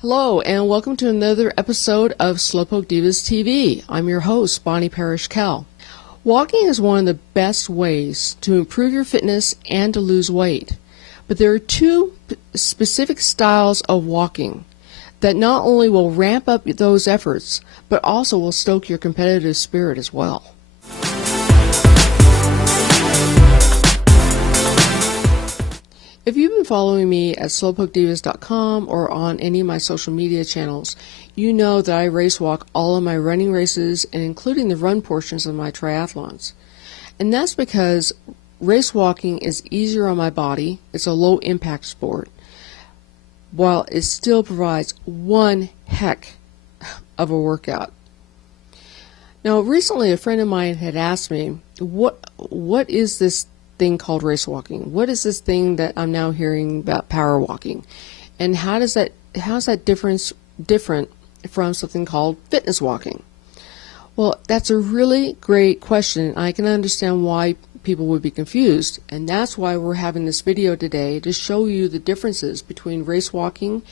Hello, and welcome to another episode of Slowpoke Divas TV. I'm your host, Bonnie Parrish Kell. Walking is one of the best ways to improve your fitness and to lose weight. But there are two specific styles of walking that not only will ramp up those efforts, but also will stoke your competitive spirit as well. If you've been following me at slowpokedivas.com or on any of my social media channels, you know that I race walk all of my running races and including the run portions of my triathlons. And that's because race walking is easier on my body, it's a low impact sport, while it still provides one heck of a workout. Now recently a friend of mine had asked me, what is this thing called race walking? What is this thing that I'm now hearing about power walking? And how's that different from something called fitness walking? Well, that's a really great question. I can understand why people would be confused, and that's why we're having this video today to show you the differences between race walking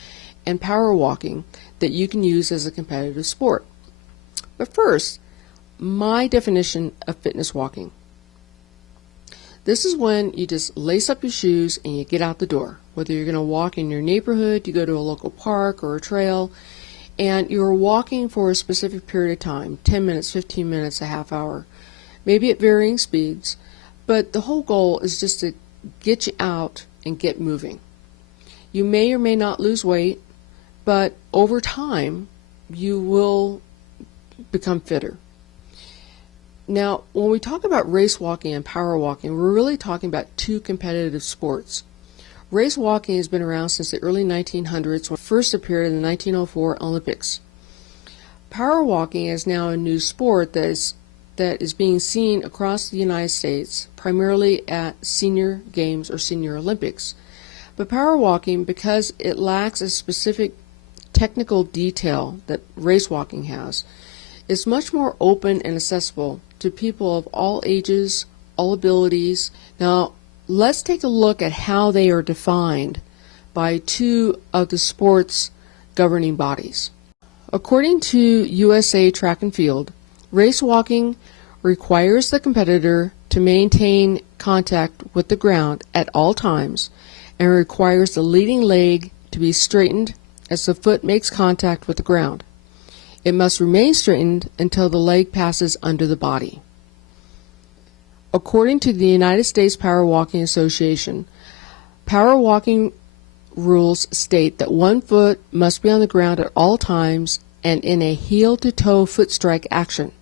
and power walking that you can use as a competitive sport. But first, my definition of fitness walking. This is when you just lace up your shoes and you get out the door. Whether you're going to walk in your neighborhood, you go to a local park or a trail, and you're walking for a specific period of time, 10 minutes, 15 minutes, a half hour, maybe at varying speeds, but the whole goal is just to get you out and get moving. You may or may not lose weight, but over time you will become fitter. Now, when we talk about race walking and power walking, we're really talking about two competitive sports. Race walking has been around since the early 1900s, when it first appeared in the 1904 Olympics. Power walking is now a new sport that is being seen across the United States, primarily at senior games or senior Olympics. But power walking, because it lacks a specific technical detail that race walking has, is much more open and accessible to people of all ages, all abilities. Now, let's take a look at how they are defined by two of the sport's governing bodies. According to USA Track and Field, race walking requires the competitor to maintain contact with the ground at all times and requires the leading leg to be straightened as the foot makes contact with the ground. It must remain straightened until the leg passes under the body. According to the United States Power Walking Association, power walking rules state that one foot must be on the ground at all times and in a heel-to-toe foot strike action.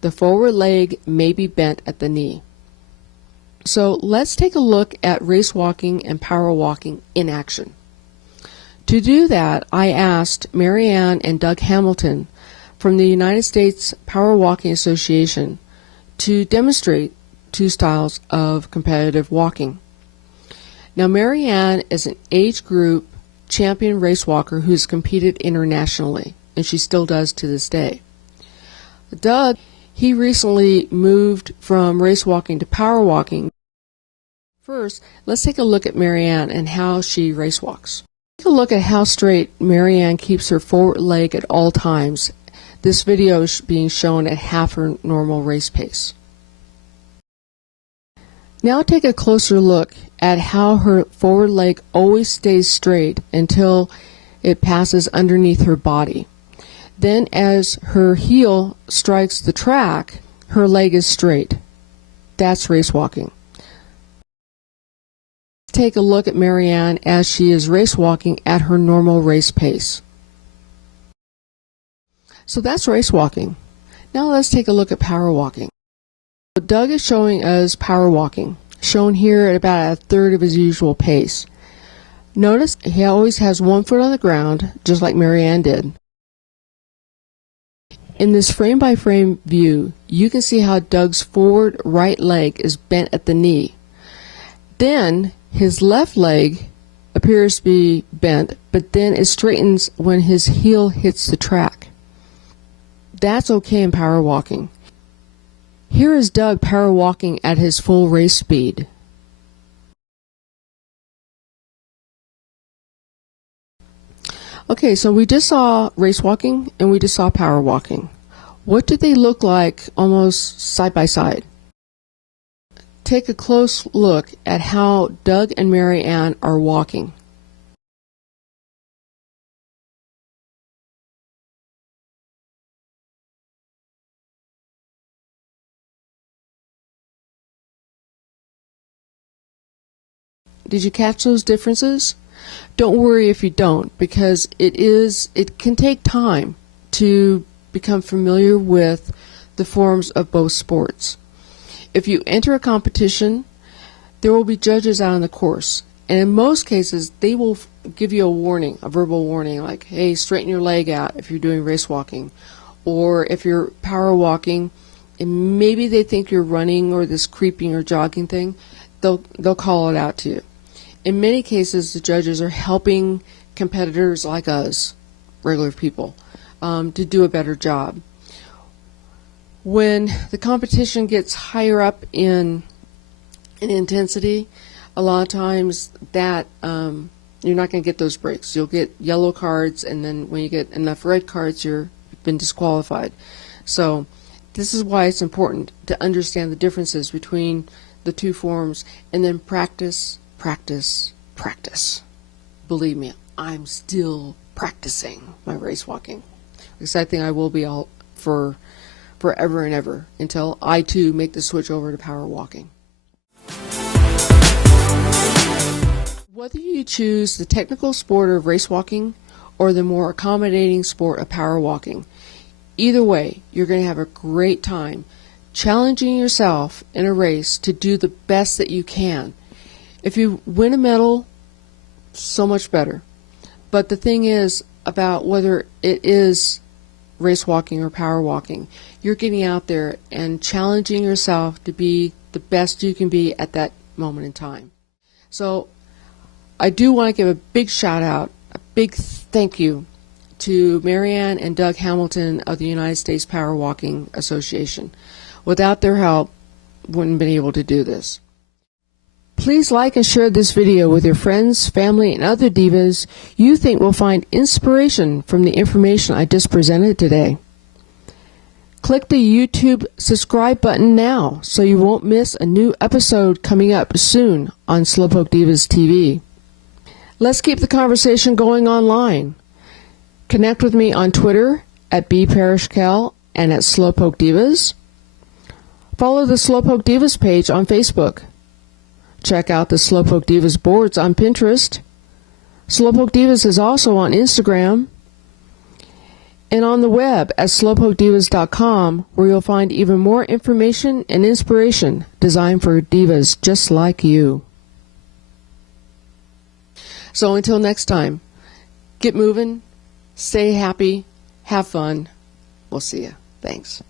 The forward leg may be bent at the knee. So let's take a look at race walking and power walking in action. To do that, I asked Mary Ann and Doug Hamilton from the United States Power Walking Association to demonstrate two styles of competitive walking. Now, Mary Ann is an age group champion race walker who's competed internationally, and she still does to this day. Doug, he recently moved from race walking to power walking. First, let's take a look at Mary Ann and how she race walks. Take a look at how straight Mary Ann keeps her forward leg at all times. This video is being shown at half her normal race pace. Now take a closer look at how her forward leg always stays straight until it passes underneath her body. Then as her heel strikes the track, her leg is straight. That's race walking. Take a look at Mary Ann as she is race walking at her normal race pace. So that's race walking. Now let's take a look at power walking. Doug is showing us power walking, shown here at about a third of his usual pace. Notice he always has one foot on the ground, just like Mary Ann did. In this frame-by-frame view, you can see how Doug's forward right leg is bent at the knee. Then his left leg appears to be bent, but then it straightens when his heel hits the track. That's okay in power walking. Here is Doug power walking at his full race speed. Okay, so we just saw race walking and we just saw power walking. What do they look like almost side by side? Take a close look at how Doug and Mary Ann are walking. Did you catch those differences? Don't worry if you don't, because it can take time to become familiar with the forms of both sports. If you enter a competition, there will be judges out on the course, and in most cases they will give you a warning, a verbal warning, like, hey, straighten your leg out if you're doing race walking, or if you're power walking and maybe they think you're running or this creeping or jogging thing, they'll call it out to you. In many cases, the judges are helping competitors like us, regular people, to do a better job. When the competition gets higher up in intensity, a lot of times that you're not going to get those breaks. You'll get yellow cards, and then when you get enough red cards, you've been disqualified. So this is why it's important to understand the differences between the two forms, and then practice. Practice. Believe me, I'm still practicing my race walking, because I think I will be all for forever and ever until I too make the switch over to power walking. Whether you choose the technical sport of race walking or the more accommodating sport of power walking, either way, you're going to have a great time challenging yourself in a race to do the best that you can. If you win a medal, so much better. But the thing is about whether it is race walking or power walking, you're getting out there and challenging yourself to be the best you can be at that moment in time. So I do want to give a big shout out, a big thank you to Mary Ann and Doug Hamilton of the United States Power Walking Association. Without their help, wouldn't have been able to do this. Please like and share this video with your friends, family, and other divas you think will find inspiration from the information I just presented today. Click the YouTube subscribe button now so you won't miss a new episode coming up soon on Slowpoke Divas TV. Let's keep the conversation going online. Connect with me on Twitter at bparishcal and at Slowpoke Divas. Follow the Slowpoke Divas page on Facebook. Check out the Slowpoke Divas boards on Pinterest. Slowpoke Divas is also on Instagram and on the web at slowpokedivas.com, where you'll find even more information and inspiration designed for divas just like you. So until next time, get moving, stay happy, have fun. We'll see you. Thanks.